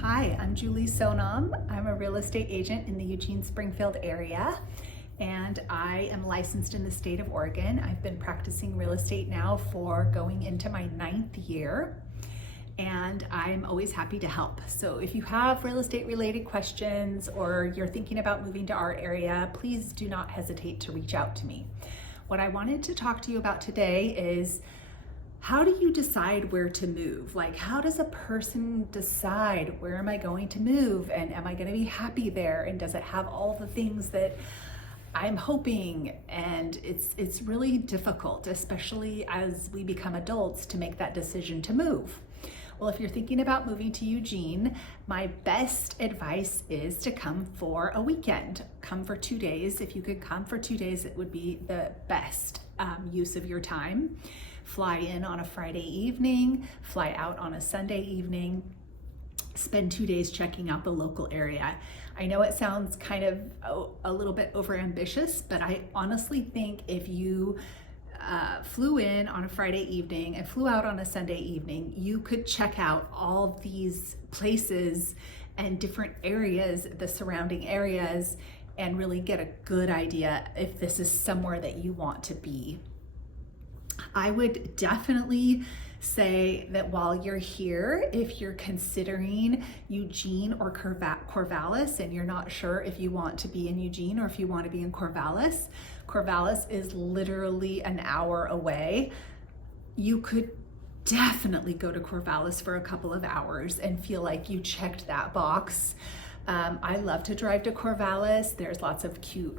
Hi, I'm Julie Sonam. I'm a real estate agent in the Eugene Springfield area, and I am licensed in the state of Oregon. I've been practicing real estate now for going into my 9th year, and I'm always happy to help. So if you have real estate related questions or you're thinking about moving to our area, please do not hesitate to reach out to me. What I wanted to talk to you about today is, how do you decide where to move? Like, how does a person decide, where am I going to move, and am I going to be happy there, and does it have all the things that I'm hoping? And it's really difficult, especially as we become adults, to make that decision to move. Well, if you're thinking about moving to Eugene, my best advice is to come for a weekend. Come for 2 days. If you could come for 2 days, it would be the best use of your time. Fly in on a Friday evening, fly out on a Sunday evening, spend 2 days checking out the local area. I know it sounds kind of a little bit overambitious, but I honestly think if you flew in on a Friday evening and flew out on a Sunday evening, you could check out all these places and different areas, the surrounding areas, and really get a good idea if this is somewhere that you want to be. I would definitely say that while you're here, if you're considering Eugene or Corvallis and you're not sure if you want to be in Eugene or if you want to be in Corvallis, Corvallis is literally an hour away. You could definitely go to Corvallis for a couple of hours and feel like you checked that box. I love to drive to Corvallis. There's lots of cute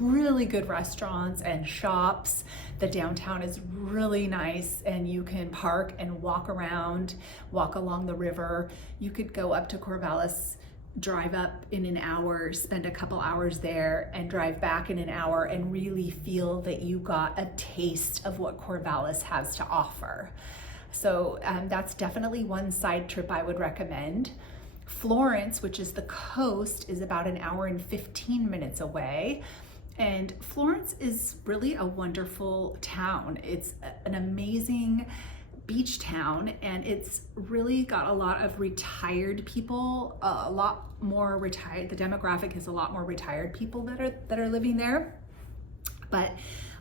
really good restaurants and shops. The downtown is really nice, and you can park and walk around, walk along the river. You could go up to Corvallis, drive up in an hour, spend a couple hours there, and drive back in an hour and really feel that you got a taste of what Corvallis has to offer. So that's definitely one side trip I would recommend. Florence, which is the coast, is about an hour and 15 minutes away. And Florence is really a wonderful town. It's an amazing beach town, and it's really got a lot of retired people, a lot more retired. The demographic is a lot more retired people that are living there. But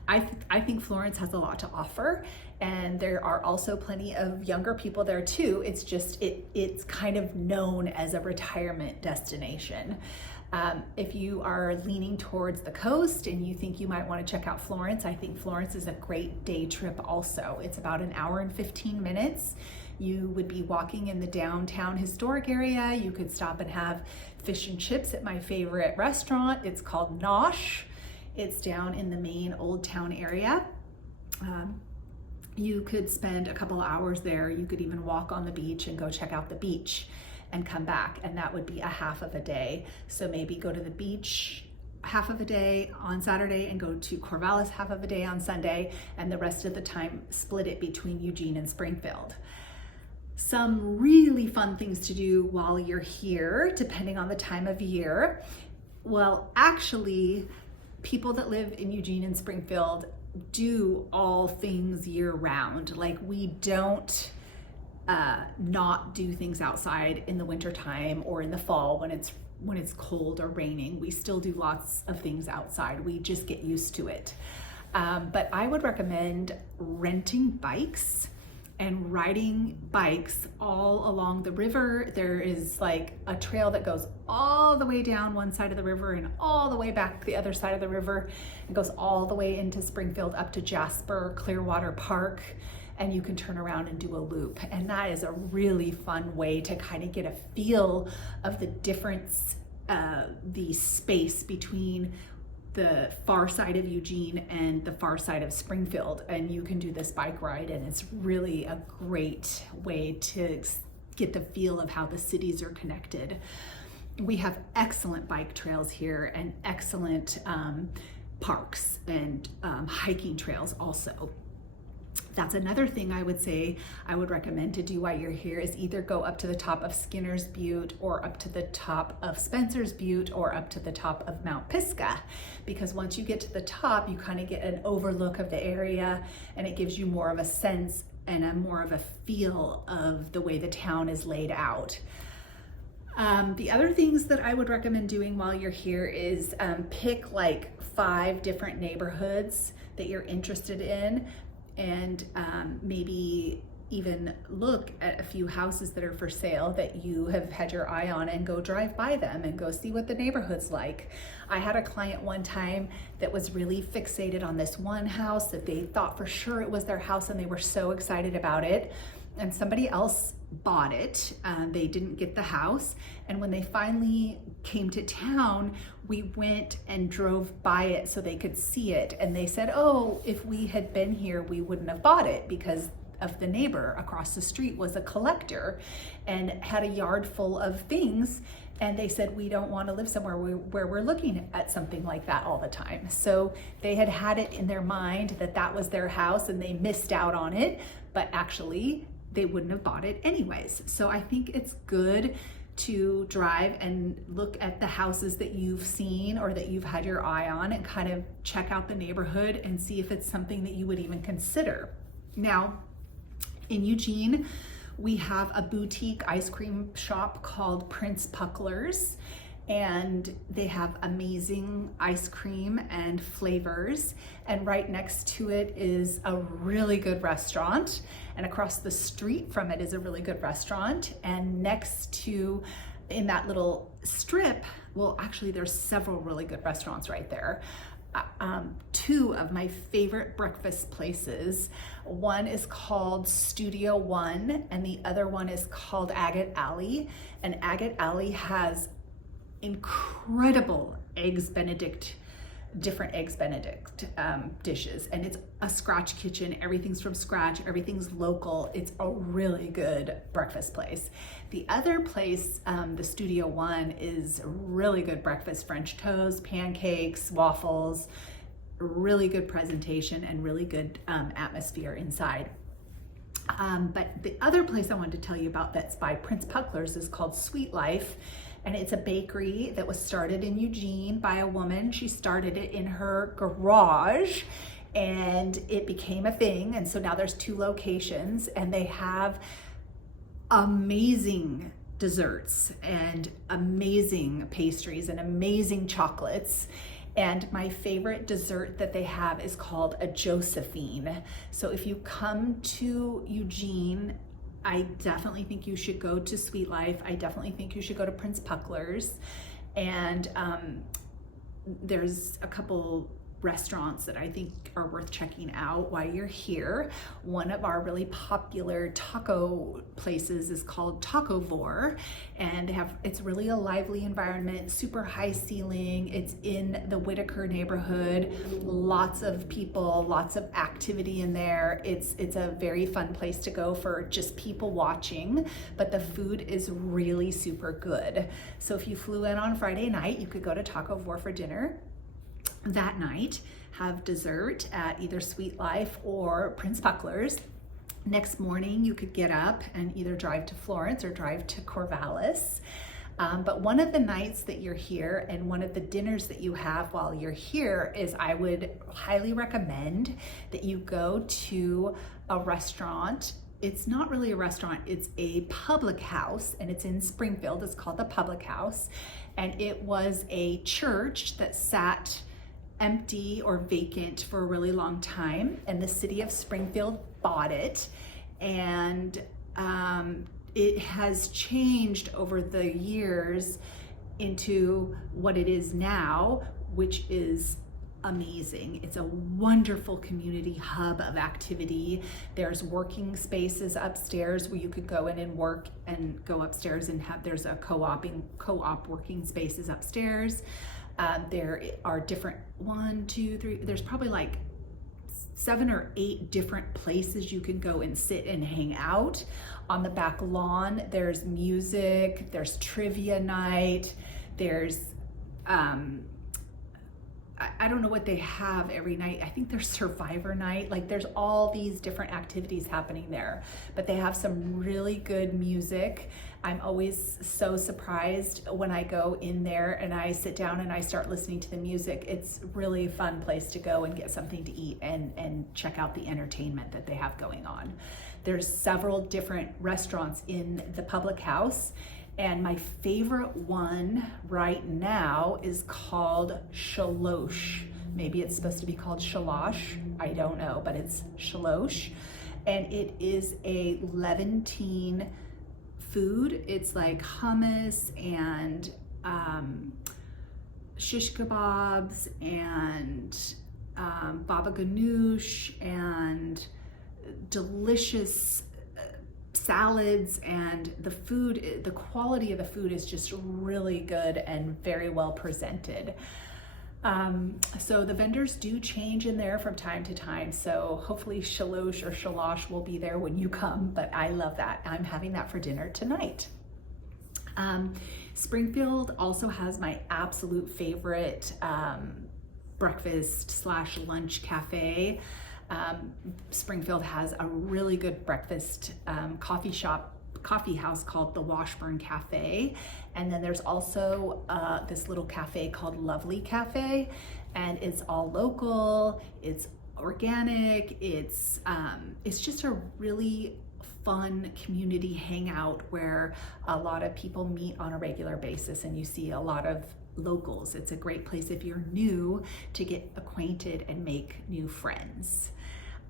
I think Florence has a lot to offer, and there are also plenty of younger people there too. It's just it's kind of known as a retirement destination. If you are leaning towards the coast and you think you might want to check out Florence, I think Florence is a great day trip also. It's about an hour and 15 minutes. You would be walking in the downtown historic area. You could stop and have fish and chips at my favorite restaurant. It's called Nosh. It's down in the main Old Town area. You could spend a couple hours there. You could even walk on the beach and go check out the beach and come back, and that would be a half of a day. So maybe go to the beach half of a day on Saturday and go to Corvallis half of a day on Sunday, and the rest of the time split it between Eugene and Springfield. Some really fun things to do while you're here, depending on the time of year. Well, actually, people that live in Eugene and Springfield do all things year round. Like, we don't not do things outside in the winter time or in the fall when it's cold or raining. We still do lots of things outside. We just get used to it. But I would recommend renting bikes and riding bikes all along the river. There is like a trail that goes all the way down one side of the river and all the way back the other side of the river. It goes all the way into Springfield up to Jasper, Clearwater Park, and you can turn around and do a loop. And that is a really fun way to kind of get a feel of the difference, the space between the far side of Eugene and the far side of Springfield. And you can do this bike ride, and it's really a great way to get the feel of how the cities are connected. We have excellent bike trails here and excellent parks and hiking trails also. That's another thing I would say I would recommend to do while you're here, is either go up to the top of Skinner's Butte or up to the top of Spencer's Butte or up to the top of Mount Pisgah, because once you get to the top, you kind of get an overlook of the area, and it gives you more of a sense and a more of a feel of the way the town is laid out. The other things that I would recommend doing while you're here is pick like 5 different neighborhoods that you're interested in, and maybe even look at a few houses that are for sale that you have had your eye on and go drive by them and go see what the neighborhood's like. I had a client one time that was really fixated on this one house that they thought for sure it was their house and they were so excited about it. And somebody else bought it. They didn't get the house. And when they finally came to town, we went and drove by it so they could see it. And they said, oh, if we had been here, we wouldn't have bought it because of the neighbor across the street was a collector and had a yard full of things. And they said, we don't want to live somewhere where we're looking at something like that all the time. So they had it in their mind that that was their house and they missed out on it, but actually they wouldn't have bought it anyways. So I think it's good to drive and look at the houses that you've seen or that you've had your eye on and kind of check out the neighborhood and see if it's something that you would even consider. Now, in Eugene, we have a boutique ice cream shop called Prince Puckler's, and they have amazing ice cream and flavors. And right next to it is a really good restaurant, and across the street from it is a really good restaurant. And next to, in that little strip, well, actually there's several really good restaurants right there. 2 of my favorite breakfast places. One is called Studio One and the other one is called Agate Alley. And Agate Alley has incredible different eggs Benedict dishes. And it's a scratch kitchen. Everything's from scratch. Everything's local. It's a really good breakfast place. The other place, the Studio One, is really good breakfast. French toast, pancakes, waffles, really good presentation and really good atmosphere inside. But the other place I wanted to tell you about that's by Prince Puckler's is called Sweet Life. And it's a bakery that was started in Eugene by a woman. She started it in her garage and it became a thing. And so now there's 2 locations and they have amazing desserts and amazing pastries and amazing chocolates. And my favorite dessert that they have is called a Josephine. So if you come to Eugene, I definitely think you should go to Sweet Life. I definitely think you should go to Prince Puckler's. And there's a couple restaurants that I think are worth checking out while you're here. One of our really popular taco places is called Taco Vor, and it's really a lively environment, super high ceiling. It's in the Whitaker neighborhood, lots of people, lots of activity in there. It's a very fun place to go for just people watching, but the food is really super good. So if you flew in on Friday night, you could go to Taco Vor for dinner that night, have dessert at either Sweet Life or Prince Puckler's. Next morning, you could get up and either drive to Florence or drive to Corvallis. But one of the nights that you're here and one of the dinners that you have while you're here is I would highly recommend that you go to a restaurant. It's not really a restaurant, it's a public house, and it's in Springfield. It's called the Public House. And it was a church that sat empty or vacant for a really long time, and the city of Springfield bought it, and it has changed over the years into what it is now, which is amazing. It's a wonderful community hub of activity. There's working spaces upstairs where you could go in and work and go upstairs and there's a co-op working spaces upstairs. There are different, 1, 2, 3, there's probably like 7 or 8 different places you can go and sit and hang out. On the back lawn, there's music, there's trivia night, there's, I don't know what they have every night. I think there's Survivor night. Like there's all these different activities happening there, but they have some really good music. I'm always so surprised when I go in there and I sit down and I start listening to the music. It's really a fun place to go and get something to eat and check out the entertainment that they have going on. There's several different restaurants in the Public House, And my favorite one right now is called shalosh. Maybe it's supposed to be called shalosh, I don't know, but it's shalosh. And it is a Levantine food. It's like hummus and shish kebabs and baba ganoush and delicious salads, and the food, the quality of the food is just really good and very well presented. So the vendors do change in there from time to time, so hopefully shalosh or shalosh will be there when you come, but I love that. I'm having that for dinner tonight. Springfield also has my absolute favorite breakfast slash lunch cafe. Springfield has a really good breakfast coffee house called the Washburn Cafe. And then there's also this little cafe called Lovely Cafe, and it's all local, it's organic, it's just a really fun community hangout where a lot of people meet on a regular basis and you see a lot of locals. It's a great place if you're new to get acquainted and make new friends.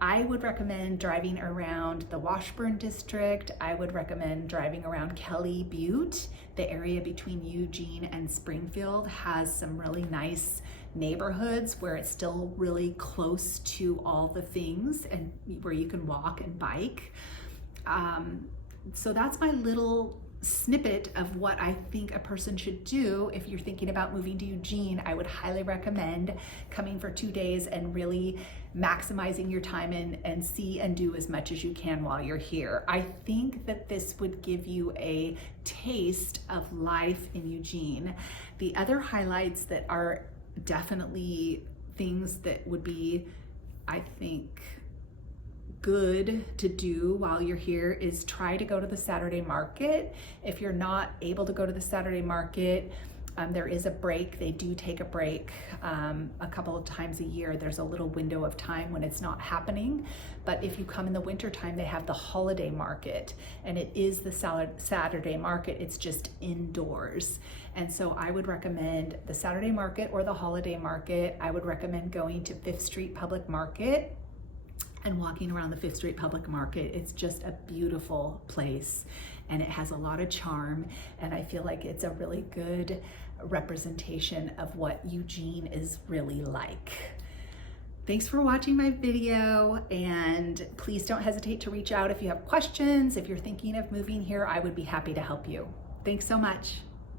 I would recommend driving around the Washburn district. I would recommend driving around Kelly Butte. The area between Eugene and Springfield has some really nice neighborhoods where it's still really close to all the things and where you can walk and bike. So that's my little snippet of what I think a person should do if you're thinking about moving to Eugene. I would highly recommend coming for 2 days and really maximizing your time and see and do as much as you can while you're here. I think that this would give you a taste of life in Eugene. The other highlights that are definitely things that would be, I think, good to do while you're here is try to go to the Saturday market. If you're not able to go to the Saturday market, there is a break. They do take a break a couple of times a year. There's a little window of time when it's not happening. But if you come in the winter time, they have the holiday market, and it is the Saturday market. It's just indoors. And so I would recommend the Saturday market or the holiday market. I would recommend going to 5th Street Public Market and walking around the 5th Street Public Market. It's just a beautiful place and it has a lot of charm, and I feel like it's a really good representation of what Eugene is really like. Thanks for watching my video, and please don't hesitate to reach out if you have questions. If you're thinking of moving here, I would be happy to help you. Thanks so much.